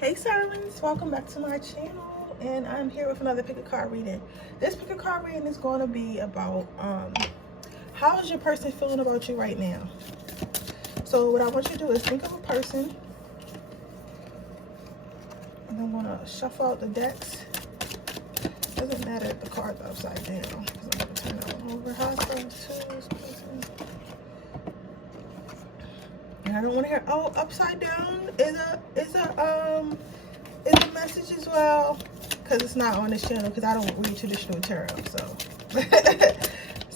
Hey Sirens, welcome back to my channel, and I'm here with another pick a card reading. This pick a card reading is going to be about how is your person feeling about you right now. So what I want you to do is think of a person, and I'm going to shuffle out the decks. Doesn't matter if the cards are upside down because I'm going to turn it all over. High cards, twos, and I don't want to hear upside down is a message as well, because it's not on this channel because I don't read traditional tarot.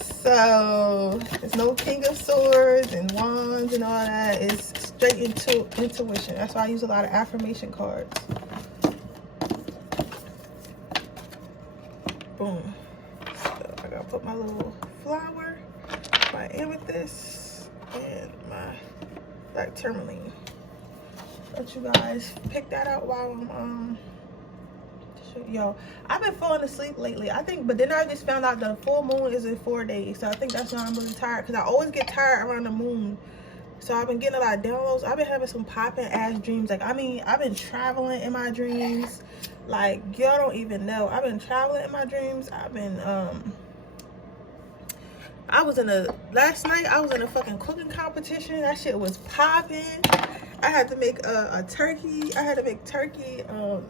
So there's no King of Swords and Wands and all that. It's straight into intuition. That's why I use a lot of affirmation cards. Boom. So I gotta put my little flower, my amethyst, and my black tourmaline. Let you guys pick that out while I'm yo, I've been falling asleep lately, I think, but then I just found out the full moon is in 4 days, so I think that's why I'm really tired, because I always get tired around the moon. So I've been getting a lot of downloads. I've been having some popping ass dreams. Like, I mean, I've been traveling in my dreams. Like, y'all don't even know. I've been traveling in my dreams. I've been last night I was in a fucking cooking competition. That shit was popping. I had to make a turkey. I had to make turkey,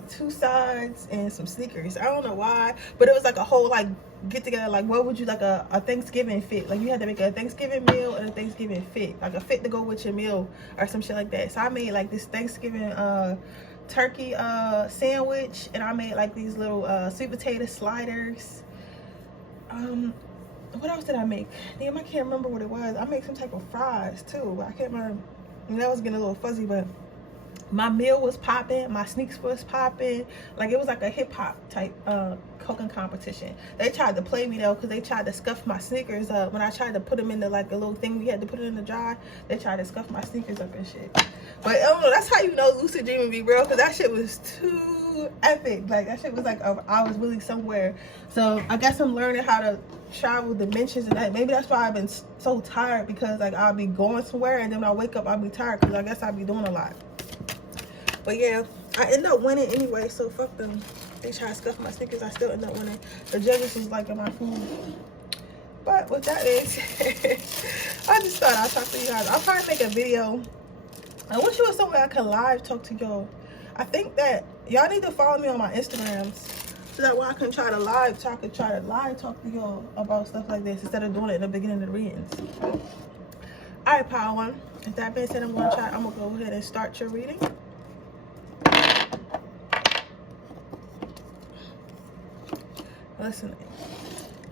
2 sides and some sneakers. I don't know why, but it was like a whole like get together. Like, what would you like a Thanksgiving fit? Like, you had to make a Thanksgiving meal and a Thanksgiving fit, like a fit to go with your meal or some shit like that. So I made like this Thanksgiving turkey sandwich, and I made like these little sweet potato sliders. What else did I make? Damn, I can't remember what it was. I made some type of fries too, but I can't remember. And that was getting a little fuzzy, but my meal was popping, my sneaks was popping. Like, it was like a hip-hop type cooking competition. They tried to play me though, because they tried to scuff my sneakers up. When I tried to put them into like a little thing we had to put it in the jar, they tried to scuff my sneakers up and shit. But that's how you know lucid dreaming be real, because that shit was too epic. Like, that shit was like I was really somewhere. So I guess I'm learning how to travel dimensions, and that maybe that's why I've been so tired, because like I'll be going somewhere and then when I wake up I'll be tired, because I guess I'll be doing a lot. But yeah, I end up winning anyway, so fuck them. They try to scuff my sneakers, I still end up winning. The judges was liking my food. But what that is, I just thought I'd talk to you guys. I'll probably make a video. I wish it was somewhere I could live talk to y'all. I think that y'all need to follow me on my Instagrams, so that way I can try to live talk to y'all about stuff like this instead of doing it in the beginning of the readings. Alright, Power One. With that being said, I'm gonna go ahead and start your reading. Listen,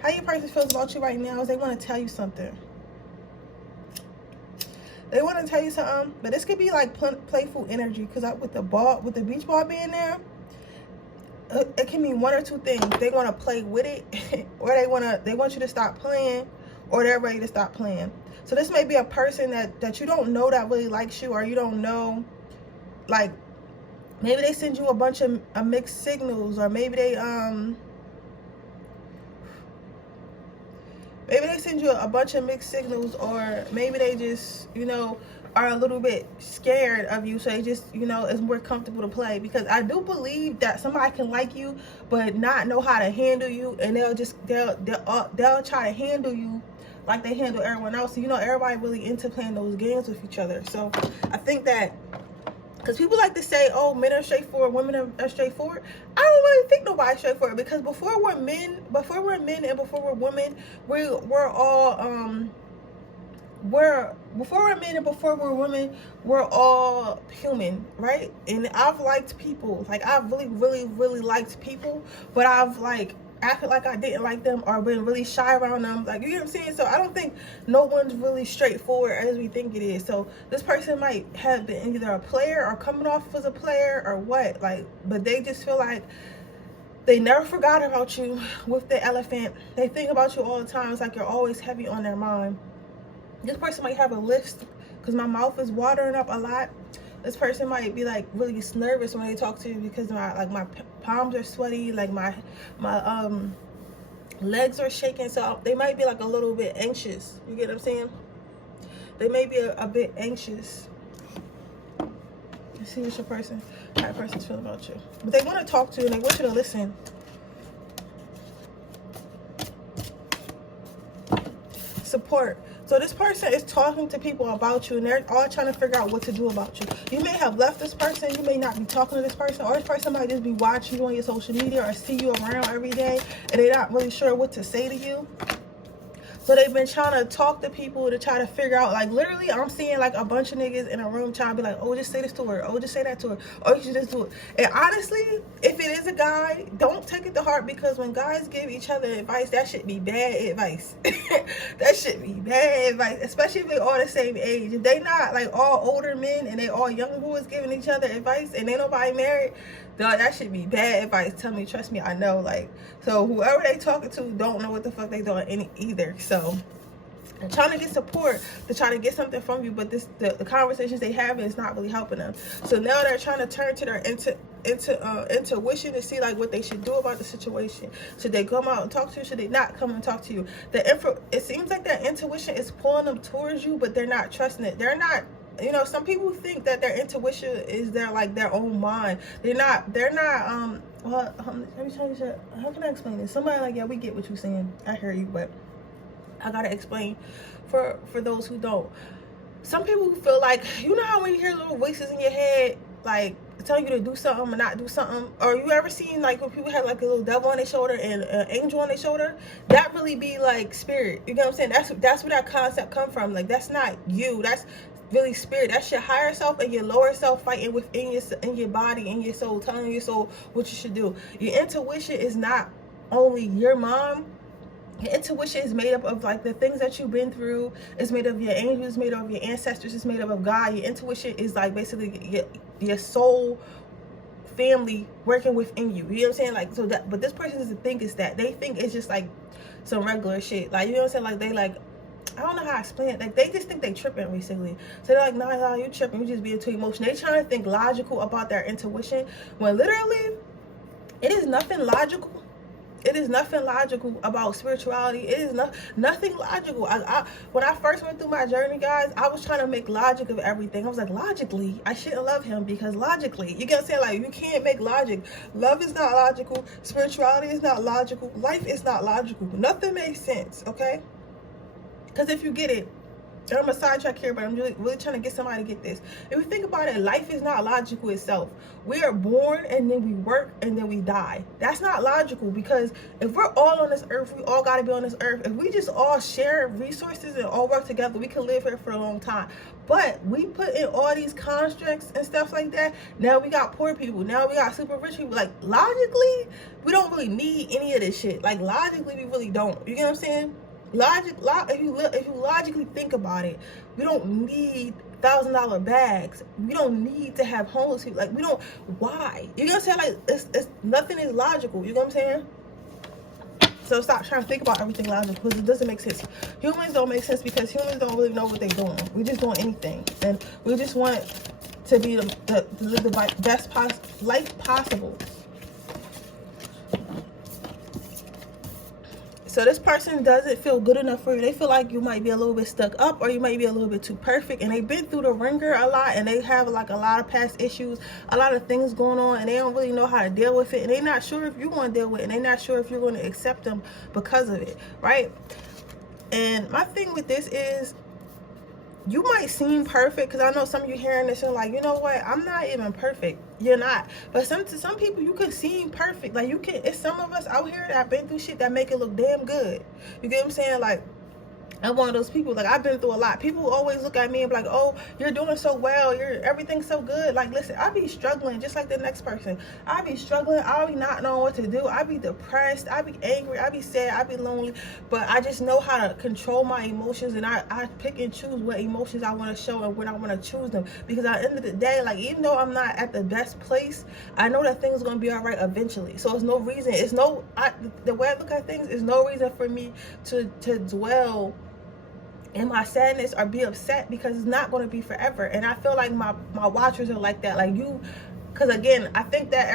how your person feels about you right now is they want to tell you something. They want to tell you something, but this could be like playful energy, because with the beach ball being there, it can mean one or two things. They want to play with it, or they want you to stop playing, or they're ready to stop playing. So this may be a person that you don't know that really likes you, or you don't know, like maybe they send you a bunch of mixed signals, or maybe they send you a bunch of mixed signals, or maybe they just, are a little bit scared of you, so they just, it's more comfortable to play. Because I do believe that somebody can like you but not know how to handle you, and they'll try to handle you like they handle everyone else. So, everybody really into playing those games with each other. So I think that, because people like to say, oh, men are straightforward, women are straightforward. I don't really think nobody's straightforward, because before we're men and before we're women, we're all before we're men and before we're women, we're all human, right? And I've liked people. Like, I've really, really, really liked people, but I've like acted like I didn't like them, or been really shy around them. Like, you know what I'm saying? So I don't think no one's really straightforward as we think it is. So this person might have been either a player or coming off as a player or what, like, but they just feel like they never forgot about you with the elephant. They think about you all the time. It's like you're always heavy on their mind. This person might have a list, because my mouth is watering up a lot. This person might be like really nervous when they talk to you, because my palms are sweaty, like my legs are shaking. So they might be like a little bit anxious. You get what I'm saying? They may be a bit anxious. Let's see what your person, how that person's feeling about you. But they want to talk to you and they want you to listen. Support. So this person is talking to people about you and they're all trying to figure out what to do about you. You may have left this person, you may not be talking to this person, or this person might just be watching you on your social media or see you around every day and they're not really sure what to say to you. So they've been trying to talk to people to try to figure out, like, literally, I'm seeing, like, a bunch of niggas in a room trying to be like, oh, just say this to her. Oh, just say that to her. Oh, you should just do it. And honestly, if it is a guy, don't take it to heart, because when guys give each other advice, that should be bad advice. That should be bad advice, especially if they all the same age. If they not, like, all older men and they all young boys giving each other advice and ain't nobody married, dog, that should be bad advice. Tell me, trust me, I know. Like, so whoever they talking to don't know what the fuck they doing either. So I'm trying to get support to try to get something from you, but the conversations they have is not really helping them. So now they're trying to turn to their intuition to see, like, what they should do about the situation. Should they come out and talk to you? Should they not come and talk to you? It seems like their intuition is pulling them towards you, but they're not trusting it. They're not. You know, some people think that their intuition is their own mind. They're not well, let me tell you something. How can I explain this? Somebody like, yeah, we get what you're saying. I hear you, but I gotta explain for those who don't. Some people feel like, you know how when you hear little voices in your head, like, telling you to do something or not do something, or you ever seen, like, when people have, like, a little devil on their shoulder and an angel on their shoulder? That really be, like, spirit. You know what I'm saying? That's where that concept come from. Like, that's not you. That's really spirit. That's your higher self and your lower self fighting within your body and your soul, telling your soul what you should do. Your intuition is not only your mom. Your intuition is made up of, like, the things that you've been through. It's made of your angels, it's made up of your ancestors, it's made up of God. Your intuition is, like, basically your soul family working within you. You know what I'm saying? Like, so that, but this person doesn't think it's that. They think it's just, like, some regular shit. Like, you know what I'm saying? Like, they, like, I don't know how to explain it. Like, they just think they tripping, basically. So they're like, nah, you tripping. You just being too emotional. They trying to think logical about their intuition, when literally, it is nothing logical. It is nothing logical about spirituality. It is nothing logical. When I first went through my journey, guys, I was trying to make logic of everything. I was like, logically, I shouldn't love him because logically. You get what I'm saying? Like, you can't make logic. Love is not logical. Spirituality is not logical. Life is not logical. Nothing makes sense, okay? Because if you get it, and I'm a sidetrack here, but I'm really trying to get somebody to get this. If you think about it, life is not logical itself. We are born and then we work and then we die. That's not logical, because if we're all on this earth, we all got to be on this earth. If we just all share resources and all work together, we can live here for a long time. But we put in all these constructs and stuff like that. Now we got poor people. Now we got super rich people. Like, logically, we don't really need any of this shit. Like, logically, we really don't. You get what I'm saying? If you logically think about it, we don't need $1,000 bags. We don't need to have homeless people. Like, we don't. Why? You know what I'm saying? Like, it's nothing is logical. You know what I'm saying? So stop trying to think about everything logical, because it doesn't make sense. Humans don't make sense because humans don't really know what they're doing. We just doing anything, and we just want to be to live the best life possible. So this person doesn't feel good enough for you. They feel like you might be a little bit stuck up, or you might be a little bit too perfect, and they've been through the ringer a lot, and they have, like, a lot of past issues, a lot of things going on, and they don't really know how to deal with it, and they're not sure if you're going to deal with it, and they're not sure if you're going to accept them because of it, right? And my thing with this is, you might seem perfect, because I know some of you hearing this and like, you know what, I'm not even perfect. You're not. But to some people, you can seem perfect. Like, you can, it's some of us out here that have been through shit that make it look damn good. You get what I'm saying? Like, I'm one of those people. Like, I've been through a lot. People always look at me and be like, oh, you're doing so well, everything's so good. Like, listen, I be struggling just like the next person. I be struggling. I be not knowing what to do. I be depressed. I be angry. I be sad. I be lonely. But I just know how to control my emotions, and I pick and choose what emotions I want to show and when I want to choose them. Because at the end of the day, like, even though I'm not at the best place, I know that things are going to be all right eventually. So it's no reason. The way I look at things is no reason for me to dwell in my sadness or be upset, because it's not going to be forever. And I feel like my watchers are like that. Like, Because again, I think that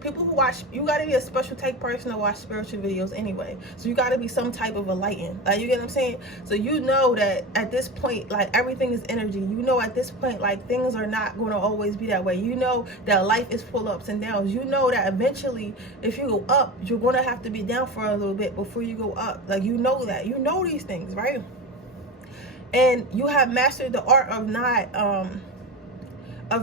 people who watch, you got to be a special type person to watch spiritual videos anyway. So you got to be some type of enlightened. Like, you get what I'm saying? So you know that at this point, like, everything is energy. You know at this point, like, things are not going to always be that way. You know that life is full of ups and downs. You know that eventually, if you go up, you're going to have to be down for a little bit before you go up. Like, you know that. You know these things, right? And you have mastered the art of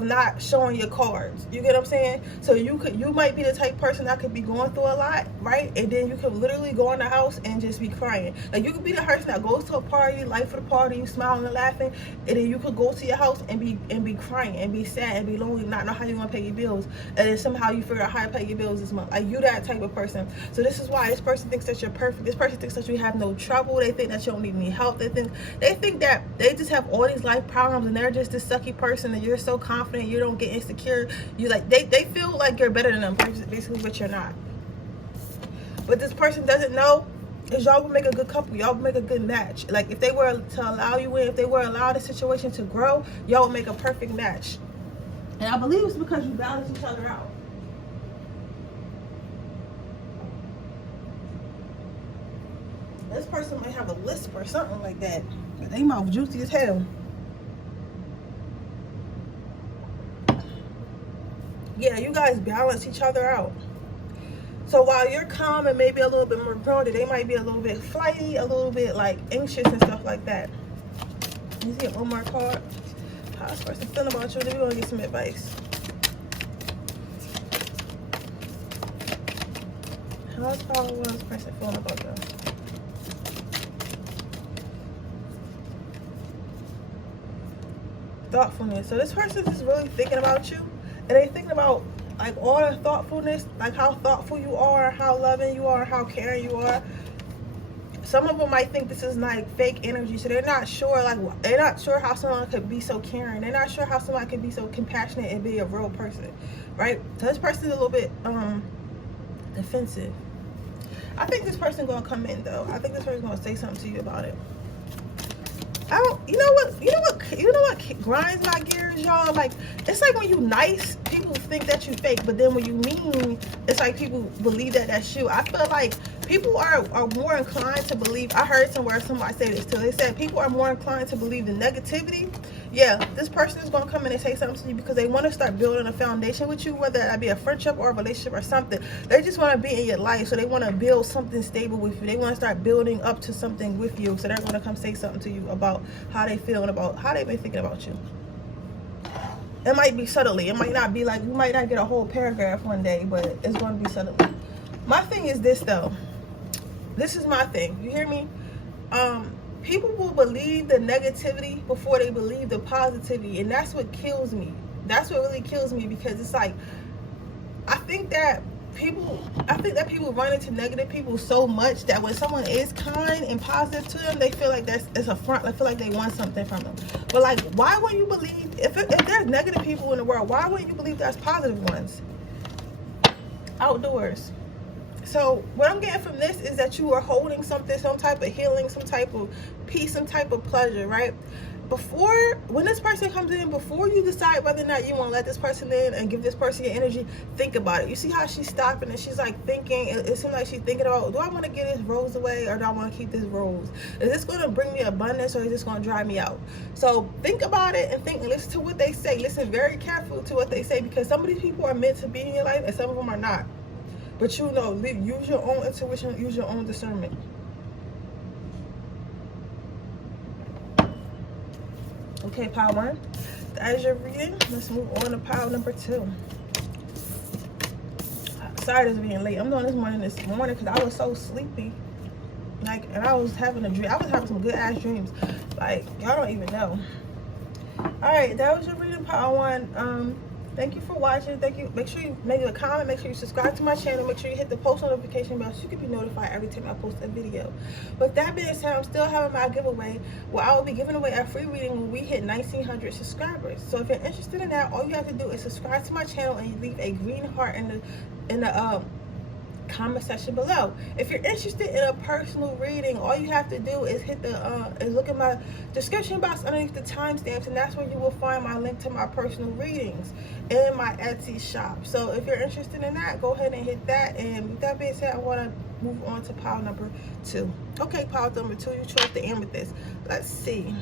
not showing your cards. You get what I'm saying? So you might be the type of person that could be going through a lot, right? And then you could literally go in the house and just be crying. Like, you could be the person that goes to a party, life for the party, you smiling and laughing, and then you could go to your house and be crying and be sad and be lonely, not know how you're gonna pay your bills, and then somehow you figure out how to pay your bills this month. Like, you that type of person. So this is why this person thinks that you're perfect. This person thinks that you have no trouble. They think that you don't need any help. They think that they just have all these life problems, and they're just this sucky person, and you're so confident, you don't get insecure. You like, they feel like you're better than them, basically, but you're not. But this person doesn't know is y'all would make a good couple. Y'all would make a good match. Like, if they were to allow you in, if they were allowed the situation to grow, y'all would make a perfect match. And I believe it's because you balance each other out. This person might have a lisp or something like that, but they mouth juicy as hell. Yeah, you guys balance each other out. So while you're calm and maybe a little bit more grounded, they might be a little bit flighty, a little bit like anxious and stuff like that. You see one more card. How's this person feeling about you? Then we're gonna get some advice. How's this person feeling about them? Thoughtfulness. So this person is really thinking about you, and they thinking about like all the thoughtfulness, like how thoughtful you are, how loving you are, how caring you are. Some of them might think this is like fake energy, so they're not sure, like, they're not sure how someone could be so caring. They're not sure how someone could be so compassionate and be a real person, right? So this person is a little bit defensive. I think this person gonna come in though. I think this person's gonna say something to you about it. You know what grinds my gears, y'all? Like, it's like when you nice, people think that you fake, but then when you mean, it's like people believe that that's you. I feel like people are more inclined to believe, I heard somewhere somebody say this too, they said people are more inclined to believe in negativity. Yeah, this person is going to come in and say something to you because they want to start building a foundation with you, whether that be a friendship or a relationship or something. They just want to be in your life, so they want to build something stable with you. They want to start building up to something with you, so they're going to come say something to you about how they feel and about how they've been thinking about you. It might be subtly. It might not be like, you might not get a whole paragraph one day, but it's going to be subtly. My thing is this though. This is my thing. You hear me? People will believe the negativity before they believe the positivity, and that's what kills me. That's what really kills me, because it's like, I think that people run into negative people so much that when someone is kind and positive to them, they feel like it's a front. They feel like they want something from them. But like, why wouldn't you believe, if there's negative people in the world, why wouldn't you believe there's positive ones? Outdoors. So what I'm getting from this is that you are holding something, some type of healing, some type of peace, some type of pleasure, right? When this person comes in, before you decide whether or not you want to let this person in and give this person your energy, think about it. You see how she's stopping and she's like thinking, it seems like she's thinking about, do I want to give this rose away or do I want to keep this rose? Is this going to bring me abundance or is this going to drive me out? So think about it and listen to what they say. Listen very carefully to what they say, because some of these people are meant to be in your life and some of them are not. But you know, use your own intuition, use your own discernment. Okay, pile 1. That is your reading. Let's move on to pile number 2. Sorry this being late. I'm doing this morning because I was so sleepy. Like, and I was having a dream. I was having some good ass dreams. Like, y'all don't even know. Alright, that was your reading, pile 1. Thank you for watching. Thank you. Make sure you leave a comment. Make sure you subscribe to my channel. Make sure you hit the post notification bell so you can be notified every time I post a video. With that being said, I'm still having my giveaway where I will be giving away a free reading when we hit 1,900 subscribers. So if you're interested in that, all you have to do is subscribe to my channel and you leave a green heart in the comment section below. If you're interested in a personal reading, all you have to do is hit the look at my description box underneath the timestamps, and that's where you will find my link to my personal readings in my Etsy shop. So if you're interested in that, go ahead and hit that. And with that being said, I want to move on to pile number 2. Okay, pile number 2, you chose the amethyst. Let's see.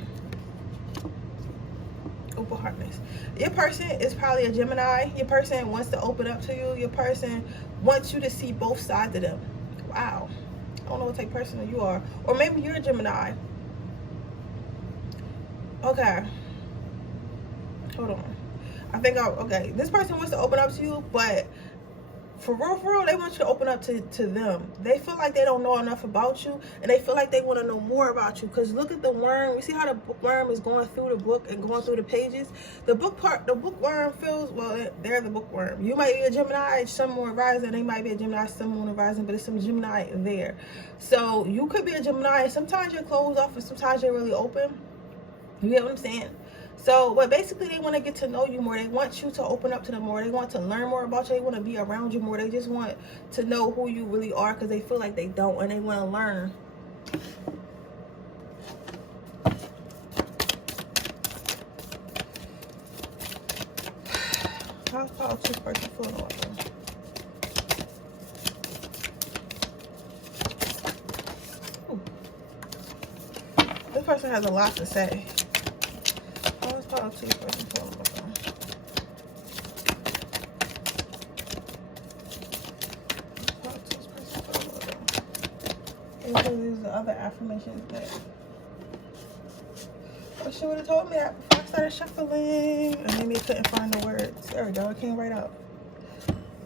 Opal Harkness. Your person is probably a Gemini. Your person wants to open up to you. Your person wants you to see both sides of them. Wow. I don't know what type of person you are. Or maybe you're a Gemini. Okay. Hold on. Okay. This person wants to open up to you, but for real, they want you to open up to them. They feel like they don't know enough about you, and they feel like they want to know more about you. Because look at the worm. You see how the bookworm is going through the book and going through the pages? The bookworm feels, well, they're the bookworm. You might be a Gemini, Sun, Moon, Rising. They might be a Gemini, Sun, Moon, Rising, but it's some Gemini there. So you could be a Gemini, and sometimes you're closed off, and sometimes you're really open. You get what I'm saying? So, but basically, they want to get to know you more. They want you to open up to them more. They want to learn more about you. They want to be around you more. They just want to know who you really are, because they feel like they don't, and they want to learn. How's this person feeling about them? This person has a lot to say. These are the other affirmations that I should have told me that before I started shuffling, and maybe I couldn't find the words. There we go, it came right up.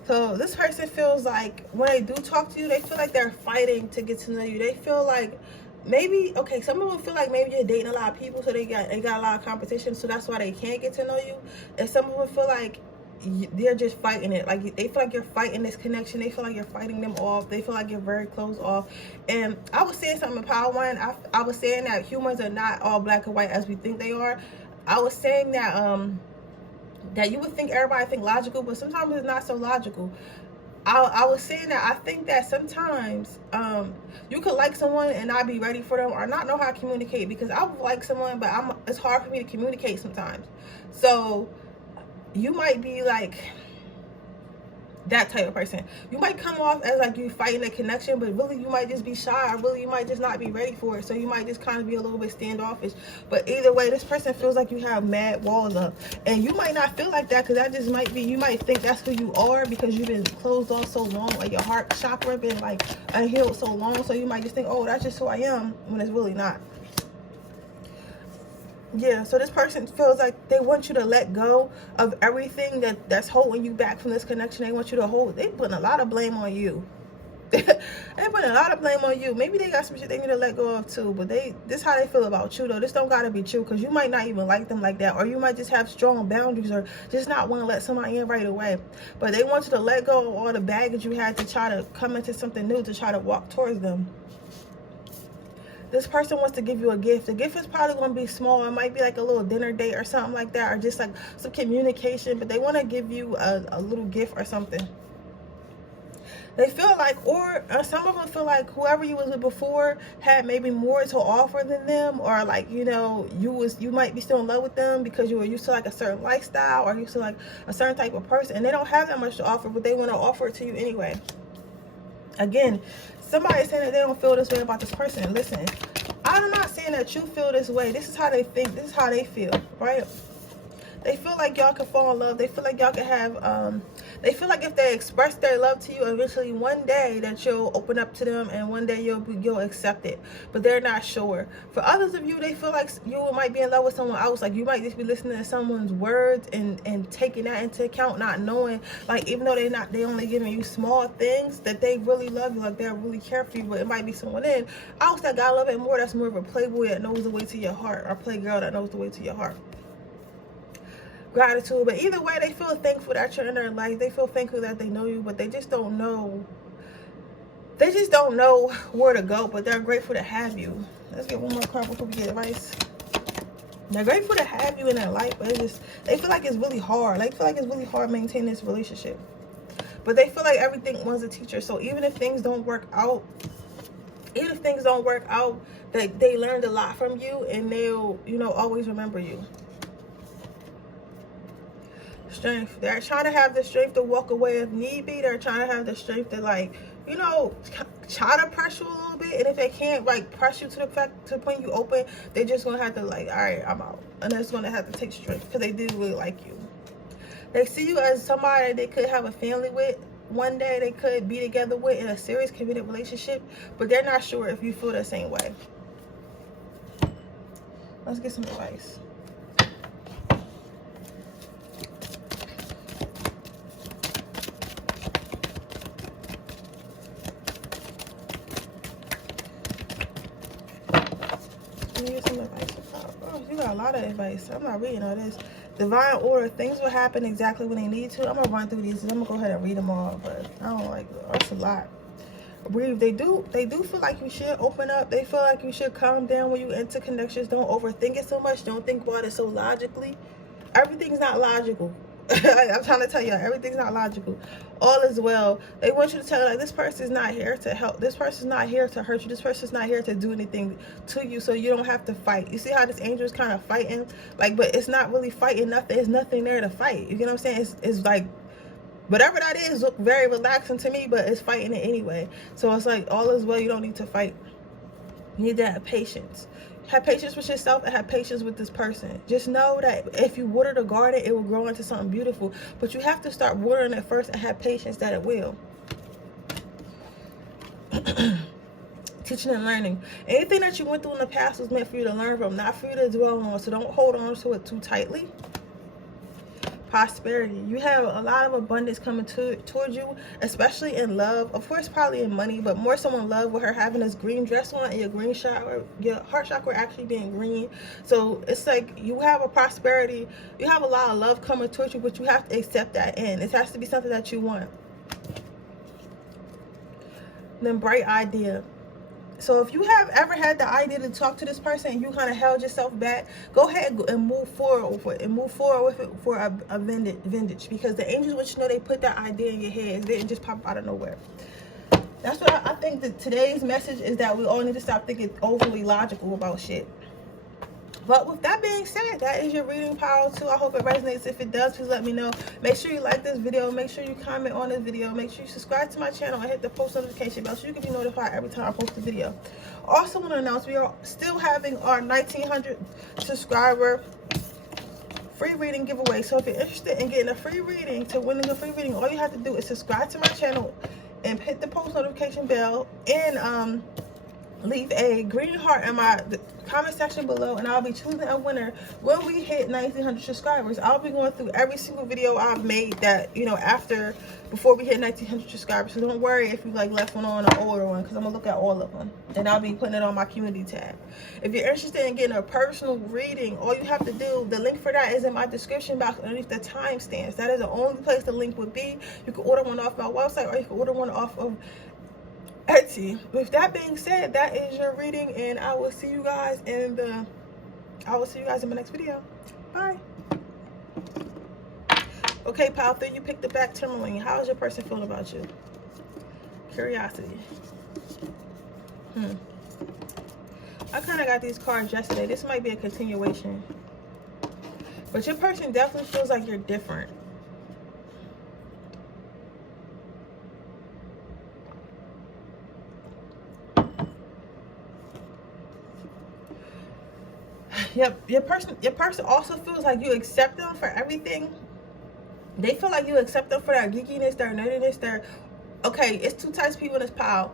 So this person feels like when they do talk to you, they feel like they're fighting to get to know you. They feel like maybe, okay, some of them feel like maybe you're dating a lot of people, so they got a lot of competition, so that's why they can't get to know you. And some of them feel like they're just fighting it. Like, they feel like you're fighting this connection. They feel like you're fighting them off. They feel like you're very closed off. And I was saying something in Power One. I was saying that humans are not all black and white as we think they are. I was saying that that you would think everybody think logical, but sometimes it's not so logical. I was saying that I think that sometimes you could like someone and not be ready for them, or not know how to communicate, because I would like someone, but it's hard for me to communicate sometimes. So you might be like that type of person. You might come off as like you fighting a connection, but really you might just be shy, or really you might just not be ready for it. So you might just kind of be a little bit standoffish. But either way, this person feels like you have mad walls up, and you might not feel like that, because that just might be, you might think that's who you are because you've been closed off so long, like your heart chakra been like unhealed so long. So you might just think, oh, that's just who I am, when it's really not. Yeah, so this person feels like they want you to let go of everything that's holding you back from this connection. They want you to hold. They putting a lot of blame on you. They putting a lot of blame on you. Maybe they got some shit they need to let go of too. But this is how they feel about you though. This don't gotta be true, because you might not even like them like that, or you might just have strong boundaries, or just not want to let somebody in right away. But they want you to let go of all the baggage you had to try to come into something new, to try to walk towards them. This person wants to give you a gift. The gift is probably going to be small. It might be like a little dinner date or something like that, or just like some communication, but they want to give you a little gift or something. They feel like, or some of them feel like whoever you was with before had maybe more to offer than them, or like, you know, you might be still in love with them because you were used to like a certain lifestyle, or used to like a certain type of person, and they don't have that much to offer, but they want to offer it to you anyway. Again, somebody saying that they don't feel this way about this person. Listen, I'm not saying that you feel this way. This is how they think. This is how they feel, right? They feel like y'all can fall in love. They feel like y'all can have, they feel like if they express their love to you, eventually one day that you'll open up to them, and one day you'll accept it. But they're not sure. For others of you, they feel like you might be in love with someone else. Like you might just be listening to someone's words and taking that into account, not knowing, like even though they only giving you small things, that they really love you, like they really care for you. But it might be someone else that got a little bit more, that's more of a playboy that knows the way to your heart, or playgirl that knows the way to your heart. Gratitude. But either way, they feel thankful that you're in their life. They feel thankful that they know you, but they just don't know. They just don't know where to go, but they're grateful to have you. Let's get one more card before we get advice. They're grateful to have you in their life, but they feel like it's really hard. They feel like it's really hard maintaining this relationship. but they feel like everything wants a teacher. So even if things don't work out, they learned a lot from you, and they'll, you know, always remember you. Strength. They're trying to have the strength to walk away if need be. They're trying to have the strength to, like, you know, try to press you a little bit, and if they can't, like, press you to the point you open, they're just gonna have to, like, all right, I'm out, and they're just gonna have to take strength because they do really like you. They see you as somebody they could have a family with one day, they could be together with in a serious committed relationship, but they're not sure if you feel the same way. Let's get some advice. Some advice about, oh, you got a lot of advice. I'm not reading all this. Divine order. Things will happen exactly when they need to. I'm gonna run through these and I'm gonna go ahead and read them all, but I don't like it. That's a lot. Breathe. They do feel like you should open up. They feel like you should calm down when you enter connections. Don't overthink it so much. Don't think about it so logically. Everything's not logical. I'm trying to tell you, everything's not logical. All is well. They want you to tell you, like, this person's not here to help. This person's not here to hurt you. This person's not here to do anything to you, so you don't have to fight. You see how this angel is kind of fighting? Like, but it's not really fighting nothing. There's nothing there to fight. You get what I'm saying? It's like, whatever that is, look very relaxing to me, but it's fighting it anyway. So it's like, all is well. You don't need to fight. You need to have patience. Have patience with yourself and have patience with this person. Just know that if you water the garden, it will grow into something beautiful. But you have to start watering it first and have patience that it will. Teaching and learning. Anything that you went through in the past was meant for you to learn from, not for you to dwell on. So don't hold on to it too tightly. Prosperity. You have a lot of abundance coming towards you, especially in love. Of course, probably in money, but more so in love, with her having this green dress on and your green chakra, your heart chakra actually being green. So it's like you have a prosperity. You have a lot of love coming towards you, but you have to accept that, and it has to be something that you want. Then bright idea. So if you have ever had the idea to talk to this person and you kind of held yourself back, go ahead and move forward with it for a vintage, because the angels want you to know they put that idea in your head. It didn't just pop out of nowhere. That's what I think that today's message is, that we all need to stop thinking overly logical about shit. But with that being said, that is your reading pile too. I hope it resonates. If it does, please let me know. Make sure you like this video. Make sure you comment on this video. Make sure you subscribe to my channel and hit the post notification bell so you can be notified every time I post a video. Also want to announce we are still having our 1900 subscriber free reading giveaway. So if you're interested in getting a free reading, to winning a free reading, all you have to do is subscribe to my channel and hit the post notification bell, and leave a green heart in the comment section below, and I'll be choosing a winner when we hit 1900 subscribers. I'll be going through every single video I've made that, you know, before we hit 1900 subscribers. So don't worry if you like left one on, an older one, because I'm gonna look at all of them, and I'll be putting it on my community tab. If you're interested in getting a personal reading, all you have to do, the link for that is in my description box underneath the timestamps. That is the only place the link would be. You can order one off my website, or you can order one off of Etsy. With that being said, that is your reading, and I will see you guys in my next video. Bye. Okay, pal 3, you picked the back tourmaline. How is your person feeling about you? Curiosity. I kind of got these cards yesterday. This might be a continuation, but your person definitely feels like you're different. Yep, your person also feels like you accept them for everything. They feel like you accept them for their geekiness, their nerdiness, okay, it's two types of people in this pile.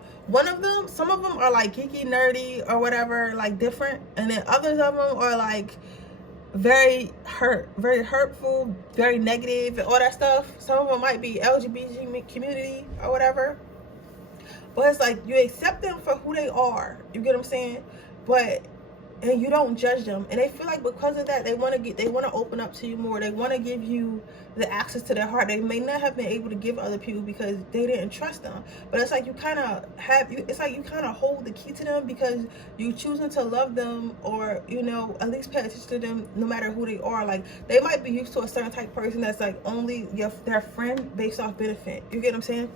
Some of them are like geeky, nerdy, or whatever, like different, and then others of them are like very hurtful, very negative, and all that stuff. Some of them might be LGBT community or whatever. But it's like you accept them for who they are. You get what I'm saying? But and you don't judge them, and they feel like because of that they want to open up to you more. They want to give you the access to their heart they may not have been able to give other people because they didn't trust them. But it's like you kind of hold the key to them because you choosing to love them, or you know, at least pay attention to them no matter who they are. Like they might be used to a certain type of person that's like only their friend based off benefit. You get what I'm saying?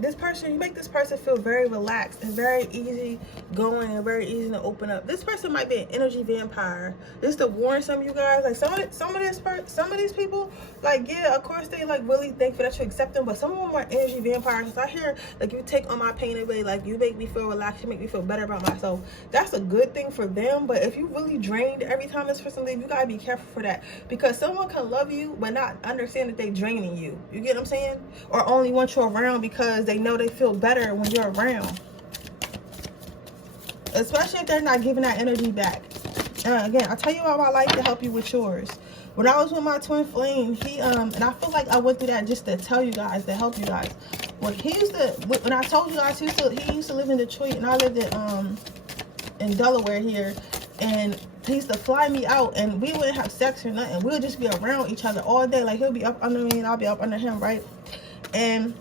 This person, you make this person feel very relaxed and very easy going and very easy to open up. This person might be an energy vampire. Just to warn some of you guys, like some of these people, like, yeah, of course they like really thankful that you accept them, but some of them are energy vampires. I hear like you take on my pain away, like you make me feel relaxed, you make me feel better about myself. That's a good thing for them, but if you really drained every time this person leaves, you gotta be careful for that, because someone can love you but not understand that they draining you. You get what I'm saying? Or only want you around because they know they feel better when you're around, especially if they're not giving that energy back. Again, I'll tell you about my life to help you with yours. When I was with my twin flame, he and I feel like I went through that just to tell you guys, to help you guys. When I told you guys, he used to live in Detroit and I lived in Delaware here, and he used to fly me out, and we wouldn't have sex or nothing. We would just be around each other all day. Like he'll be up under me and I'll be up under him, right? And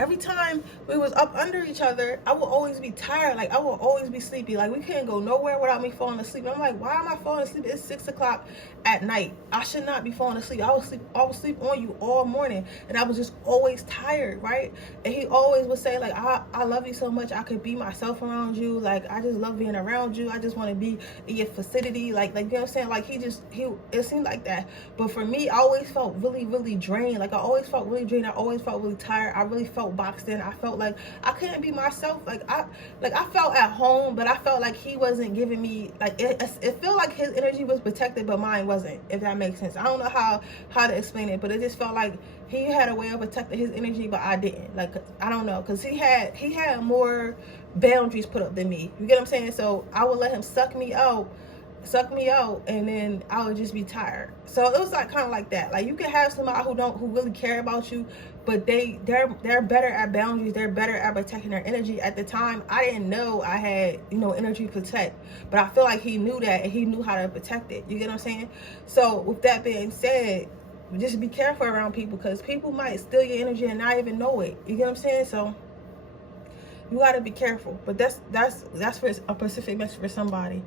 every time we was up under each other, I would always be tired. Like I would always be sleepy. Like we couldn't go nowhere without me falling asleep. I'm like, why am I falling asleep? It's 6 o'clock at night. I should not be falling asleep. I would sleep on you all morning, and I was just always tired, right? And he always would say like, I love you so much. I could be myself around you. Like I just love being around you. I just want to be in your vicinity. Like you know what I'm saying? Like it seemed like that. But for me, I always felt really, really drained. Like I always felt really drained. I always felt really tired. I really felt boxed in. I felt like I couldn't be myself. Like I felt at home, but I felt like he wasn't giving me, like it felt like his energy was protected but mine wasn't, if that makes sense. I don't know how to explain it, but it just felt like he had a way of protecting his energy but I didn't. Like I don't know, because he had more boundaries put up than me. You get what I'm saying? So I would let him suck me out, and then I would just be tired. So it was like kind of like that. Like you can have somebody who really care about you, but they're better at boundaries. They're better at protecting their energy. At the time, I didn't know I had, you know, energy to protect, but I feel like he knew that and he knew how to protect it. You get what I'm saying? So with that being said, just be careful around people, because people might steal your energy and not even know it. You get what I'm saying? So you got to be careful. But that's for a specific message for somebody.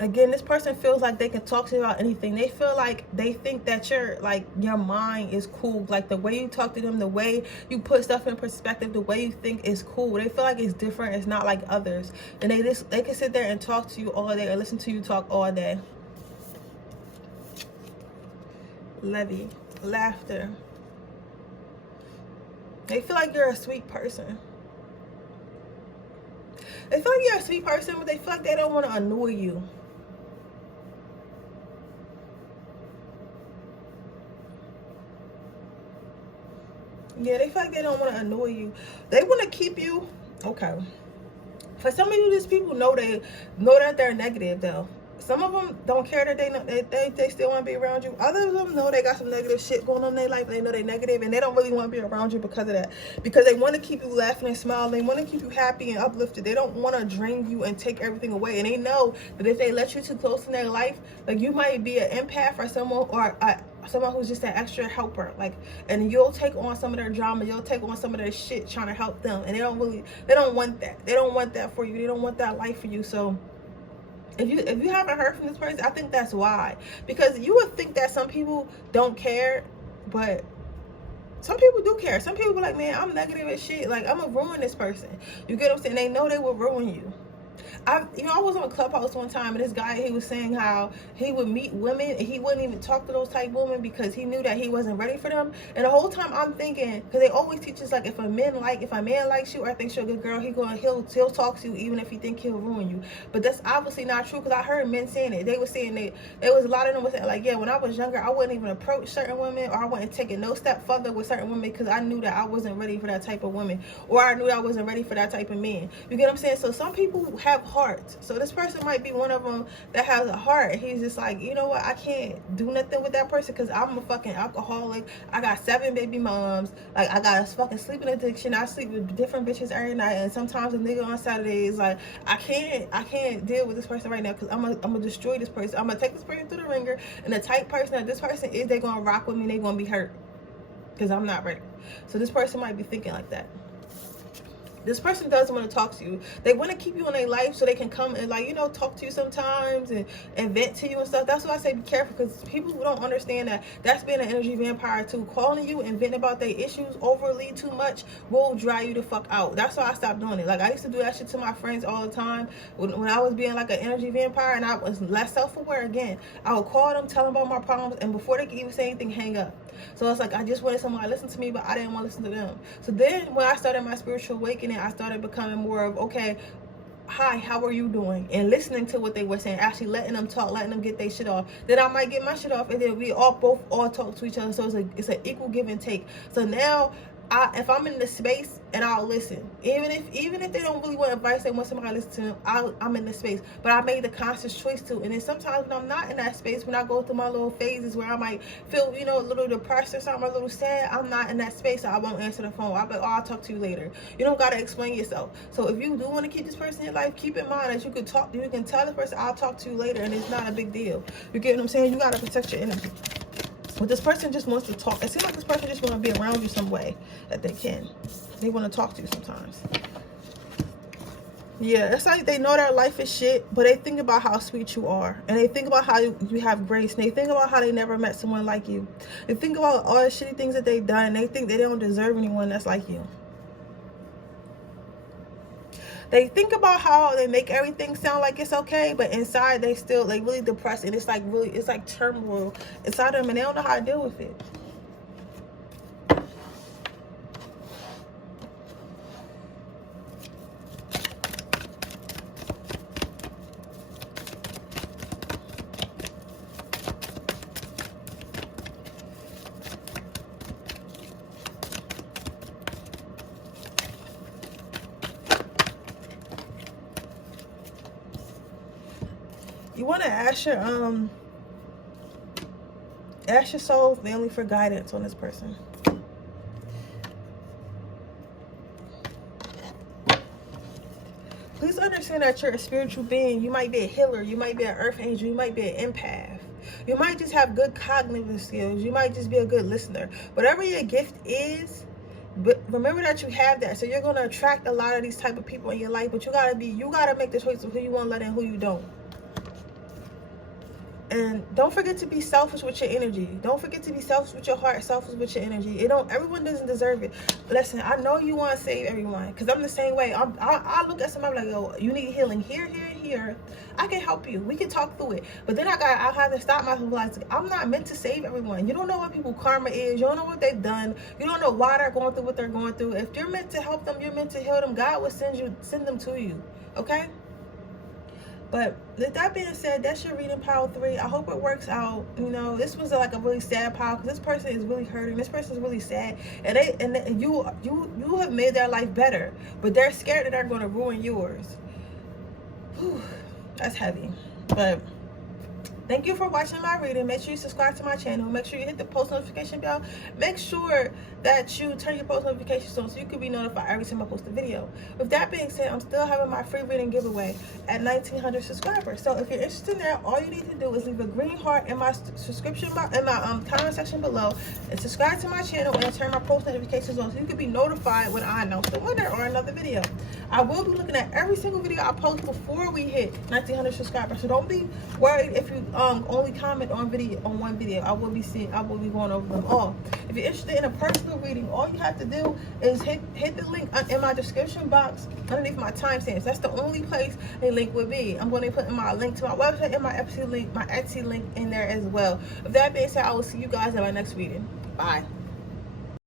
Again, this person feels like they can talk to you about anything. They feel like they think that your mind is cool. Like the way you talk to them, the way you put stuff in perspective, the way you think is cool. They feel like it's different. It's not like others. And they can sit there and talk to you all day or listen to you talk all day. Levy, laughter. They feel like you're a sweet person. They feel like you're a sweet person, but they feel like they don't want to annoy you. Yeah, they feel like they don't want to annoy you. They want to keep you. Okay. For some of you, these people know that they're negative though. Some of them don't care that they still want to be around you. Others of them know they got some negative shit going on in their life. They know they're negative and they don't really want to be around you because of that. Because they want to keep you laughing and smiling. They want to keep you happy and uplifted. They don't want to drain you and take everything away. And they know that if they let you too close in their life, like you might be an empath or someone, or someone who's just an extra helper, like, and you'll take on some of their drama, you'll take on some of their shit trying to help them, and they don't want that. They don't want that for you. They don't want that life for you. So if you haven't heard from this person, I think that's why. Because you would think that some people don't care, but some people do care. Some people be like, man, I'm negative as shit. Like, I'm gonna ruin this person. You get what I'm saying? They know they will ruin you. I was on Clubhouse one time, and this guy, he was saying how he would meet women and he wouldn't even talk to those type women because he knew that he wasn't ready for them. And the whole time I'm thinking, because they always teach us, like, if a man likes you or thinks you're a good girl, he'll talk to you even if he think he'll ruin you. But that's obviously not true, because I heard men saying it. They were saying there was a lot of them was saying, like, yeah, when I was younger, I wouldn't even approach certain women, or I wouldn't take it no step further with certain women because I knew that I wasn't ready for that type of woman, or I knew I wasn't ready for that type of man. You get what I'm saying? So some people have hearts. So this person might be one of them that has a heart. He's just like, you know what, I can't do nothing with that person because I'm a fucking alcoholic. I got 7 baby moms. Like, I got a fucking sleeping addiction. I sleep with different bitches every night, and sometimes a nigga on Saturdays. Like, I can't deal with this person right now because I'm gonna destroy this person. I'm gonna take this person through the ringer, and the type person that this person is, they're gonna rock with me, they're gonna be hurt because I'm not ready. So this person might be thinking like that. This person doesn't want to talk to you. They want to keep you in their life so they can come and, like, talk to you sometimes and vent to you and stuff. That's why I say be careful, because people who don't understand that that's being an energy vampire too. Calling you and venting about their issues overly too much will dry you the fuck out. That's why I stopped doing it. Like, I used to do that shit to my friends all the time when I was being like an energy vampire and I was less self-aware. Again, I would call them, tell them about my problems, and before they could even say anything, hang up. So it's like I just wanted somebody to listen to me, but I didn't want to listen to them. So then when I started my spiritual awakening, I started becoming more of, okay, hi, how are you doing? And listening to what they were saying, actually letting them talk, letting them get their shit off. Then I might get my shit off, and then we both talk to each other. So it's an equal give and take. So now if I'm in the space, and I'll listen, even if they don't really want advice, they want somebody to listen to them, I'm in the space. But I made the conscious choice to. And then sometimes when I'm not in that space, when I go through my little phases where I might feel, a little depressed or something, a little sad, I'm not in that space, so I won't answer the phone. I'll be like, oh, I'll talk to you later. You don't gotta explain yourself. So if you do want to keep this person in your life, keep in mind that you can tell the person, I'll talk to you later, and it's not a big deal. You get what I'm saying? You gotta protect your energy. But this person just wants to talk. It seems like this person just want to be around you some way that they can. They want to talk to you sometimes. Yeah, it's like they know their life is shit, but they think about how sweet you are. And they think about how you have grace. And they think about how they never met someone like you. They think about all the shitty things that they've done. And they think they don't deserve anyone that's like you. They think about how they make everything sound like it's okay, but inside they still really depressed, and it's like turmoil inside them, and they don't know how to deal with it. You want to ask your soul family for guidance on this person. Please understand that you're a spiritual being. You might be a healer. You might be an earth angel. You might be an empath. You might just have good cognitive skills. You might just be a good listener. Whatever your gift is, but remember that you have that. So you're going to attract a lot of these type of people in your life. But you got to make the choice of who you want to let in, who you don't. And don't forget to be selfish with your energy. Don't forget to be selfish with your heart, selfish with your energy. Everyone doesn't deserve it. Listen, I know you want to save everyone, because I'm the same way. I look at somebody like, oh, you need healing here, here, and here. I can help you. We can talk through it. But then I have to stop myself. Like, I'm not meant to save everyone. You don't know what people's karma is. You don't know what they've done. You don't know why they're going through what they're going through. If you're meant to help them, you're meant to heal them. God will send them to you. Okay? But with that being said, that's your reading, pile 3. I hope it works out. This was like a really sad pile, because this person is really hurting. This person is really sad, and you have made their life better, but they're scared that they're going to ruin yours. Whew, that's heavy. But thank you for watching my reading. Make sure you subscribe to my channel. Make sure you hit the post notification bell. Make sure that you turn your post notifications on so you can be notified every time I post a video. With that being said, I'm still having my free reading giveaway at 1,900 subscribers. So if you're interested in that, all you need to do is leave a green heart in my subscription box, in my comment section below, and subscribe to my channel and turn my post notifications on so you can be notified when I announce the winner or another video. I will be looking at every single video I post before we hit 1,900 subscribers. So don't be worried if you only comment on one video. I will be going over them all. If you're interested in a personal reading, all you have to do is hit the link in my description box underneath my timestamps. That's the only place a link would be. I'm going to put my link to my website and my Etsy link in there as well. With that being said, I will see you guys in my next reading. Bye.